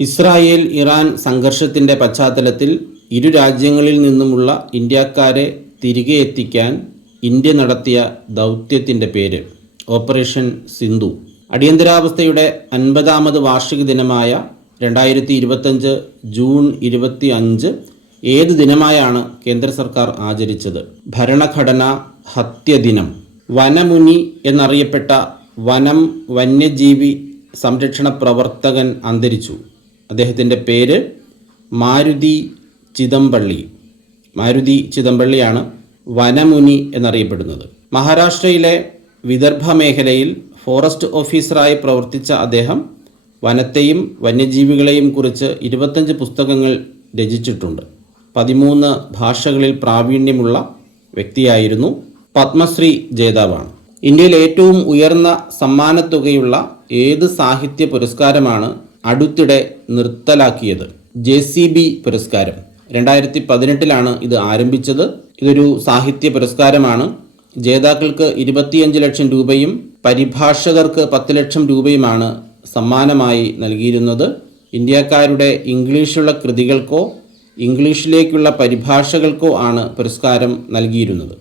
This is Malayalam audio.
ഇസ്രായേൽ ഇറാൻ സംഘർഷത്തിൻ്റെ പശ്ചാത്തലത്തിൽ ഇരു രാജ്യങ്ങളിൽ നിന്നുമുള്ള ഇന്ത്യക്കാരെ തിരികെ എത്തിക്കാൻ ഇന്ത്യ നടത്തിയ ദൗത്യത്തിൻ്റെ പേര് ഓപ്പറേഷൻ സിന്ധു. അടിയന്തരാവസ്ഥയുടെ 50ാമത് വാർഷിക ദിനമായ 2025 ജൂൺ 25 ഏത് ദിനമായാണ് കേന്ദ്ര സർക്കാർ ആചരിച്ചത്? ഭരണഘടനാ ഹത്യദിനം. വനമുനി എന്നറിയപ്പെട്ട വന്യജീവി സംരക്ഷണ പ്രവർത്തകൻ അന്തരിച്ചു. അദ്ദേഹത്തിൻ്റെ പേര് മാരുതി ചിദംപള്ളിയാണ് വനമുനി എന്നറിയപ്പെടുന്നത്. മഹാരാഷ്ട്രയിലെ വിദർഭ മേഖലയിൽ ഫോറസ്റ്റ് ഓഫീസറായി പ്രവർത്തിച്ച അദ്ദേഹം വനത്തെയും വന്യജീവികളെയും കുറിച്ച് 25 പുസ്തകങ്ങൾ രചിച്ചിട്ടുണ്ട്. 13 ഭാഷകളിൽ പ്രാവീണ്യമുള്ള വ്യക്തിയായിരുന്നു. പത്മശ്രീ ജേതാവാണ്. ഇന്ത്യയിൽ ഏറ്റവും ഉയർന്ന സമ്മാനത്തുകയുള്ള ഏത് സാഹിത്യ പുരസ്കാരമാണ് അടുത്തിടെ നിർത്തലാക്കിയത്? JCB പുരസ്കാരം. 2018 ഇത് ആരംഭിച്ചത്. ഇതൊരു സാഹിത്യ പുരസ്കാരമാണ്. ജേതാക്കൾക്ക് 25 ലക്ഷം രൂപയും പരിഭാഷകർക്ക് 10 ലക്ഷം രൂപയുമാണ് സമ്മാനമായി നൽകിയിരുന്നത്. ഇന്ത്യക്കാരുടെ ഇംഗ്ലീഷുള്ള കൃതികൾക്കോ ഇംഗ്ലീഷിലേക്കുള്ള പരിഭാഷകൾക്കോ ആണ് പുരസ്കാരം നൽകിയിരുന്നത്.